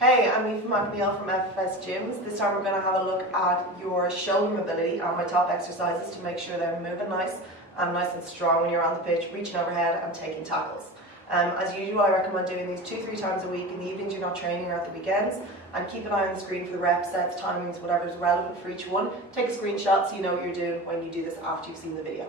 Hey, I'm Aoife MacNeill from FFS Gyms. This time we're going to have a look at your shoulder mobility and my top exercises to make sure they're moving nice and strong when you're on the pitch, reaching overhead and taking tackles. As usual, I recommend doing these 2-3 times a week in the evenings you're not training or at the weekends, and keep an eye on the screen for the rep sets, timings, whatever is relevant for each one. Take a screenshot so you know what you're doing when you do this after you've seen the video.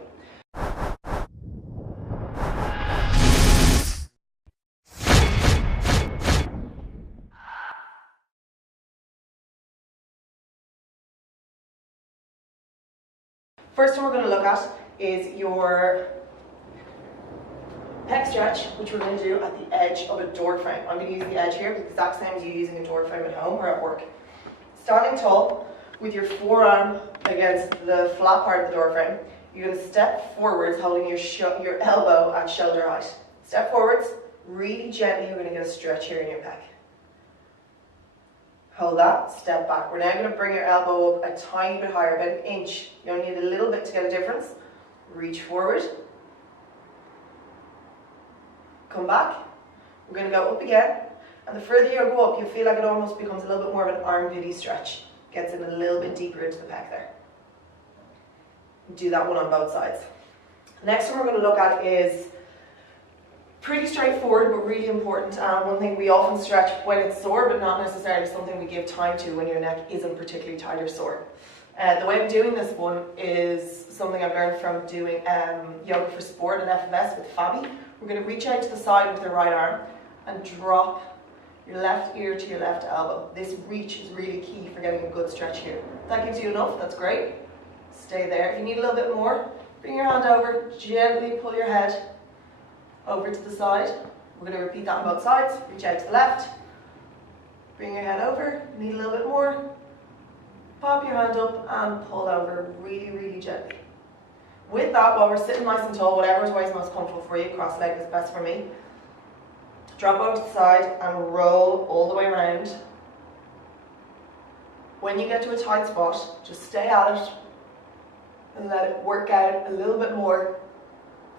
First one we're going to look at is your pec stretch, which we're going to do at the edge of a door frame. I'm going to use the edge here, the exact same as you using a door frame at home or at work. Standing tall with your forearm against the flat part of the door frame, you're going to step forwards holding your elbow at shoulder height. Step forwards, really gently, you're going to get a stretch here in your pec. Hold that, step back. We're now going to bring your elbow up a tiny bit higher, about an inch. You only need a little bit to get a difference. Reach forward. Come back. We're going to go up again. And the further you go up, you'll feel like it almost becomes a little bit more of an armpity stretch. Gets in a little bit deeper into the pec there. Do that one on both sides. Next one we're going to look at is pretty straightforward but really important, and one thing we often stretch when it's sore but not necessarily something we give time to when your neck isn't particularly tight or sore. The way I'm doing this one is something I've learned from doing yoga for sport and FFS with Fabi. We're going to reach out to the side with the right arm and drop your left ear to your left elbow. This reach is really key for getting a good stretch here. If that gives you enough, that's great. Stay there. If you need a little bit more, bring your hand over, gently pull your head over to the side. We're going to repeat that on both sides. Reach out to the left, bring your head over, need a little bit more, pop your hand up and pull over really, really gently. With that, while we're sitting nice and tall, whatever way is most comfortable for you, cross-legged is best for me, drop over to the side and roll all the way around. When you get to a tight spot, just stay at it and let it work out a little bit more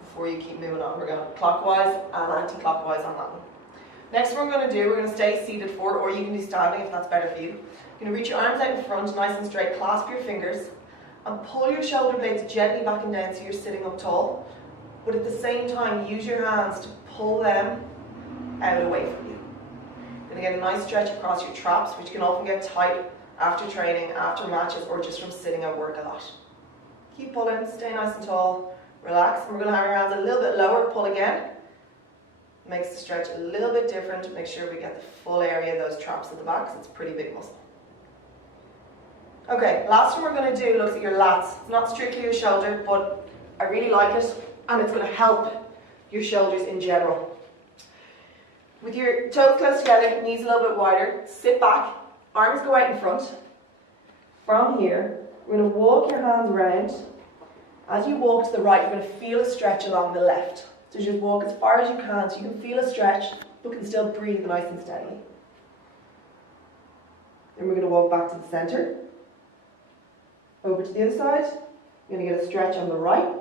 before you keep moving on. We're going clockwise and anti-clockwise on that one. Next one we're going to do, we're going to stay seated forward, or you can do standing if that's better for you. You're going to reach your arms out in front, nice and straight, clasp your fingers, and pull your shoulder blades gently back and down so you're sitting up tall. But at the same time, use your hands to pull them out away from you. You're going to get a nice stretch across your traps, which can often get tight after training, after matches, or just from sitting at work a lot. Keep pulling, stay nice and tall. Relax, and we're going to have our hands a little bit lower, pull again. Makes the stretch a little bit different. Make sure we get the full area of those traps at the back, because it's a pretty big muscle. Okay, last one we're going to do looks at your lats. It's not strictly your shoulder, but I really like it, and it's going to help your shoulders in general. With your toes close together, knees a little bit wider, sit back, arms go out in front. From here, we're going to walk your hands around. As you walk to the right, you're going to feel a stretch along the left. So just walk as far as you can so you can feel a stretch, but can still breathe nice and steadily. Then we're going to walk back to the center. Over to the other side. You're going to get a stretch on the right.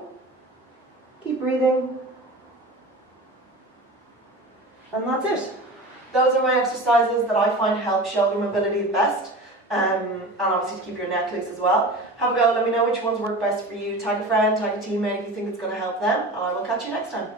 Keep breathing. And that's it. Those are my exercises that I find help shoulder mobility the best. And obviously to keep your neck loose as well. Have a go, let me know which ones work best for you. Tag a friend, tag a teammate if you think it's going to help them, and I will catch you next time.